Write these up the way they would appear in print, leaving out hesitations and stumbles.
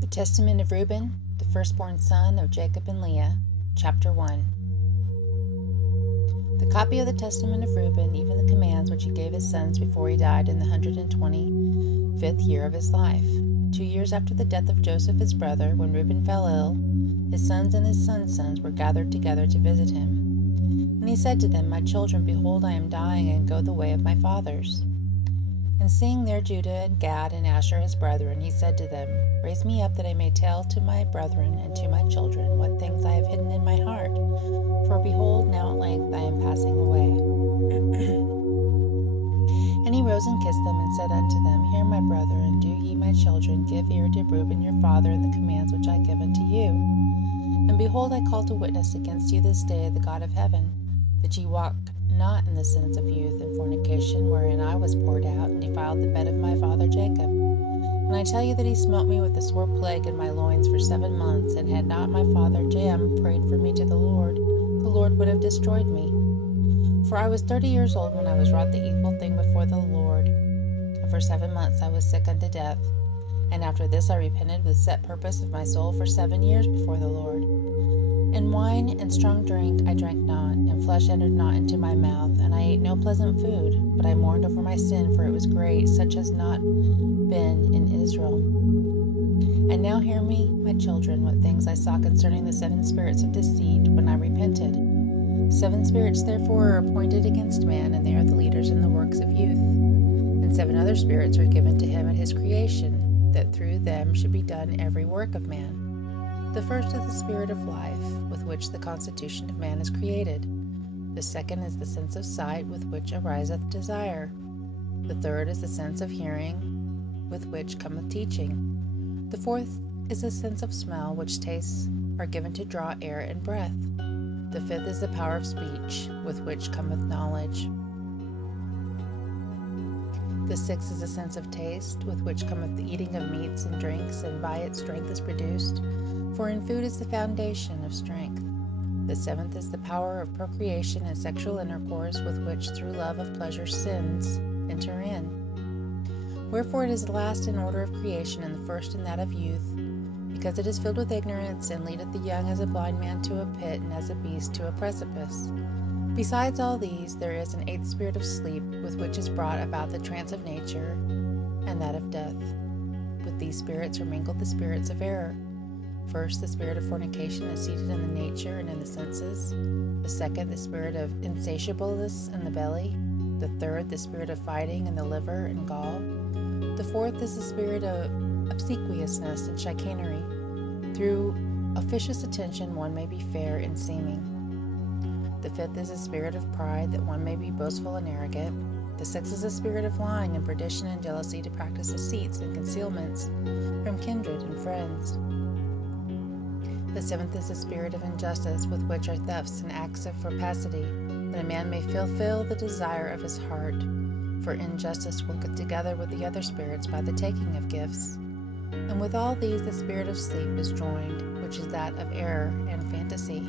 The Testament of Reuben, the firstborn son of Jacob and Leah, Chapter 1. The copy of the Testament of Reuben, even the commands which he gave his sons before he died in the 125th year of his life. 2 years after the death of Joseph his brother, when Reuben fell ill, his sons and his sons' sons were gathered together to visit him. And he said to them, My children, behold, I am dying, and go the way of my fathers. And seeing there Judah and Gad and Asher his brethren, he said to them, Raise me up, that I may tell to my brethren and to my children what things I have hidden in my heart. For behold, now at length I am passing away. And he rose and kissed them, and said unto them, Hear, my brethren, do ye, my children, give ear to Reuben your father in the commands which I give unto you. And behold, I call to witness against you this day the God of heaven, that ye walk not in the sins of youth and fornication, wherein I was poured out, and defiled the bed of my father Jacob. And I tell you that he smote me with a sore plague in my loins for 7 months, and had not my father Jam prayed for me to the Lord would have destroyed me. For I was 30 years old when I was wrought the evil thing before the Lord, and for 7 months I was sick unto death. And after this I repented with set purpose of my soul for 7 years before the Lord. And wine and strong drink I drank not, and flesh entered not into my mouth, and I ate no pleasant food, but I mourned over my sin, for it was great, such as not been in Israel. And now hear me, my children, what things I saw concerning the 7 spirits of deceit when I repented. 7 spirits therefore are appointed against man, and they are the leaders in the works of youth. And 7 other spirits are given to him at his creation, that through them should be done every work of man. The first is the spirit of life, with which the constitution of man is created. The second is the sense of sight, with which ariseth desire. The third is the sense of hearing, with which cometh teaching. The fourth is the sense of smell, which tastes are given to draw air and breath. The fifth is the power of speech, with which cometh knowledge. The sixth is the sense of taste, with which cometh the eating of meats and drinks, and by it strength is produced. For in food is the foundation of strength. The seventh is the power of procreation and sexual intercourse, with which through love of pleasure sins enter in. Wherefore it is the last in order of creation, and the first in that of youth, because it is filled with ignorance, and leadeth the young as a blind man to a pit, and as a beast to a precipice. Besides all these, there is an 8th spirit of sleep, with which is brought about the trance of nature, and that of death. With these spirits are mingled the spirits of error. First, the spirit of fornication is seated in the nature and in the senses. The second, the spirit of insatiableness in the belly. The third, the spirit of fighting in the liver and gall. The fourth is the spirit of obsequiousness and chicanery. Through officious attention one may be fair in seeming. The fifth is the spirit of pride, that one may be boastful and arrogant. The sixth is the spirit of lying and perdition and jealousy, to practice deceits and concealments from kindred and friends. The seventh is the spirit of injustice, with which are thefts and acts of rapacity, that a man may fulfill the desire of his heart. For injustice worketh together with the other spirits by the taking of gifts. And with all these the spirit of sleep is joined, which is that of error and fantasy.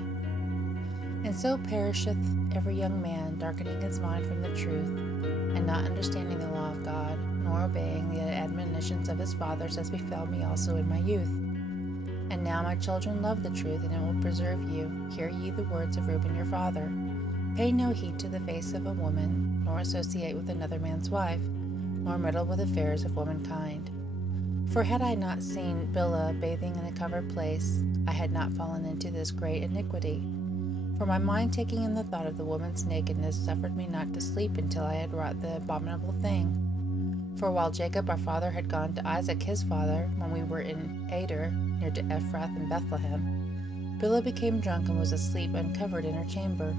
And so perisheth every young man, darkening his mind from the truth, and not understanding the law of God, nor obeying the admonitions of his fathers, as befell me also in my youth. And now, my children, love the truth, and it will preserve you. Hear ye the words of Reuben your father. Pay no heed to the face of a woman, nor associate with another man's wife, nor meddle with affairs of womankind. For had I not seen Bilhah bathing in a covered place, I had not fallen into this great iniquity. For my mind, taking in the thought of the woman's nakedness, suffered me not to sleep until I had wrought the abominable thing. For while Jacob our father had gone to Isaac his father, when we were in Ader, near to Ephrath and Bethlehem, Bilhah became drunk and was asleep uncovered in her chamber.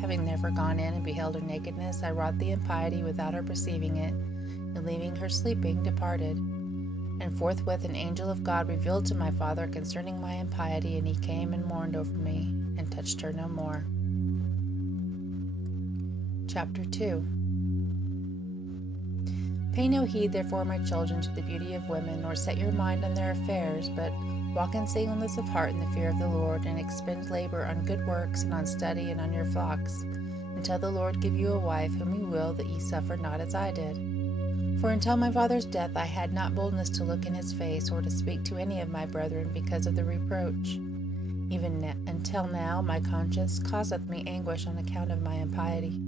Having therefore gone in and beheld her nakedness, I wrought the impiety without her perceiving it, and leaving her sleeping, departed. And forthwith an angel of God revealed to my father concerning my impiety, and he came and mourned over me, and touched her no more. Chapter 2. Pay no heed, therefore, my children, to the beauty of women, nor set your mind on their affairs, but walk in singleness of heart in the fear of the Lord, and expend labor on good works, and on study, and on your flocks, until the Lord give you a wife whom he will that ye suffer not as I did. For until my father's death I had not boldness to look in his face or to speak to any of my brethren because of the reproach. Even until now my conscience causeth me anguish on account of my impiety.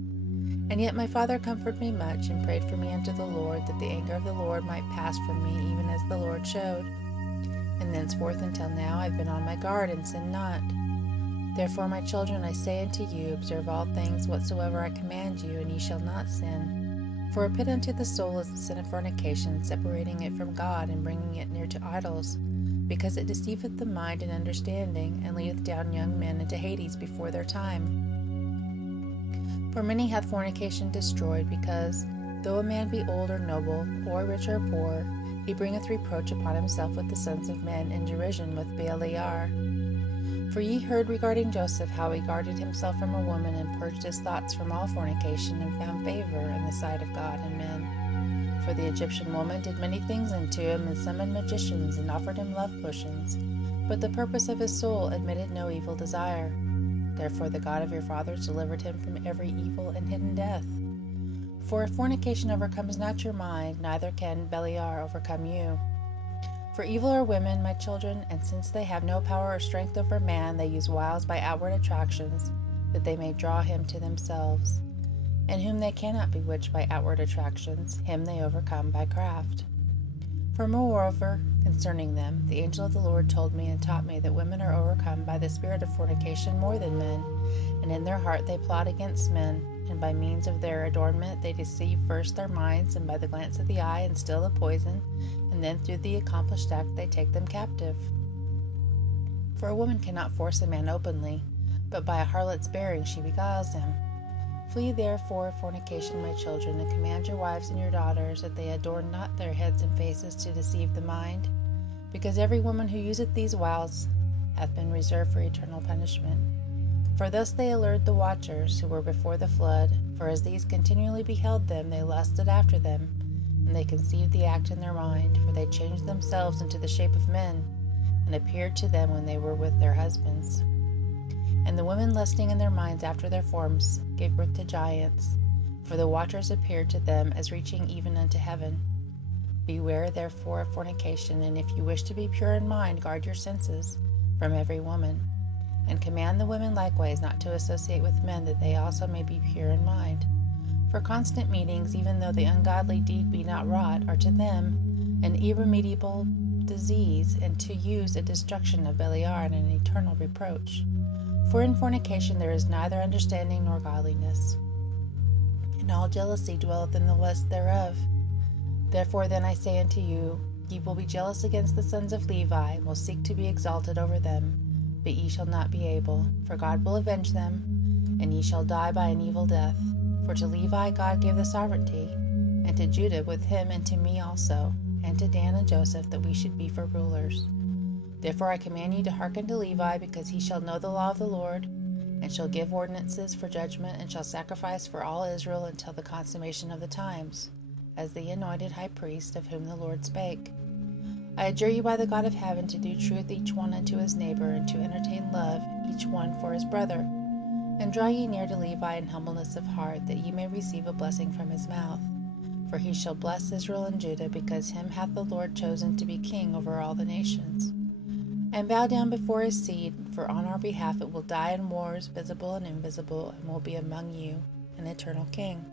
And yet my father comforted me much, and prayed for me unto the Lord, that the anger of the Lord might pass from me, even as the Lord showed. And thenceforth until now I have been on my guard, and sinned not. Therefore, my children, I say unto you, observe all things whatsoever I command you, and ye shall not sin. For a pit unto the soul is the sin of fornication, separating it from God, and bringing it near to idols, because it deceiveth the mind and understanding, and leadeth down young men into Hades before their time. For many hath fornication destroyed, because, though a man be old or noble, or rich or poor, he bringeth reproach upon himself with the sons of men, in derision with Beliar. For ye heard regarding Joseph, how he guarded himself from a woman, and purged his thoughts from all fornication, and found favor in the sight of God and men. For the Egyptian woman did many things unto him, and summoned magicians, and offered him love potions. But the purpose of his soul admitted no evil desire. Therefore the God of your fathers delivered him from every evil and hidden death. For if fornication overcomes not your mind, neither can Beliar overcome you. For evil are women, my children, and since they have no power or strength over man, they use wiles by outward attractions, that they may draw him to themselves. And whom they cannot bewitch by outward attractions, him they overcome by craft. For moreover, concerning them, the angel of the Lord told me and taught me that women are overcome by the spirit of fornication more than men, and in their heart they plot against men, and by means of their adornment they deceive first their minds, and by the glance of the eye instill the poison, and then through the accomplished act they take them captive. For a woman cannot force a man openly, but by a harlot's bearing she beguiles him. Flee therefore fornication, my children, and command your wives and your daughters that they adorn not their heads and faces to deceive the mind, because every woman who useth these wiles hath been reserved for eternal punishment. For thus they allured the watchers who were before the flood, for as these continually beheld them, they lusted after them, and they conceived the act in their mind, for they changed themselves into the shape of men, and appeared to them when they were with their husbands. And the women lusting in their minds after their forms gave birth to giants, for the watchers appeared to them as reaching even unto heaven. Beware therefore of fornication, and if you wish to be pure in mind, guard your senses from every woman. And command the women likewise not to associate with men, that they also may be pure in mind. For constant meetings, even though the ungodly deed be not wrought, are to them an irremediable disease, and to use a destruction of Beliar and an eternal reproach. For in fornication there is neither understanding nor godliness, and all jealousy dwelleth in the lust thereof. Therefore then I say unto you, ye will be jealous against the sons of Levi, and will seek to be exalted over them, but ye shall not be able, for God will avenge them, and ye shall die by an evil death. For to Levi God gave the sovereignty, and to Judah with him, and to me also, and to Dan and Joseph, that we should be for rulers. Therefore I command you to hearken to Levi, because he shall know the law of the Lord, and shall give ordinances for judgment, and shall sacrifice for all Israel until the consummation of the times, as the anointed high priest of whom the Lord spake. I adjure you by the God of heaven to do truth each one unto his neighbor, and to entertain love each one for his brother. And draw ye near to Levi in humbleness of heart, that ye may receive a blessing from his mouth. For he shall bless Israel and Judah, because him hath the Lord chosen to be king over all the nations. And bow down before his seed, for on our behalf it will die in wars, visible and invisible, and will be among you an eternal king.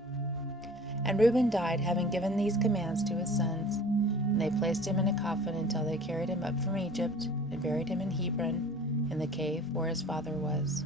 And Reuben died, having given these commands to his sons. And they placed him in a coffin until they carried him up from Egypt, and buried him in Hebron, in the cave where his father was.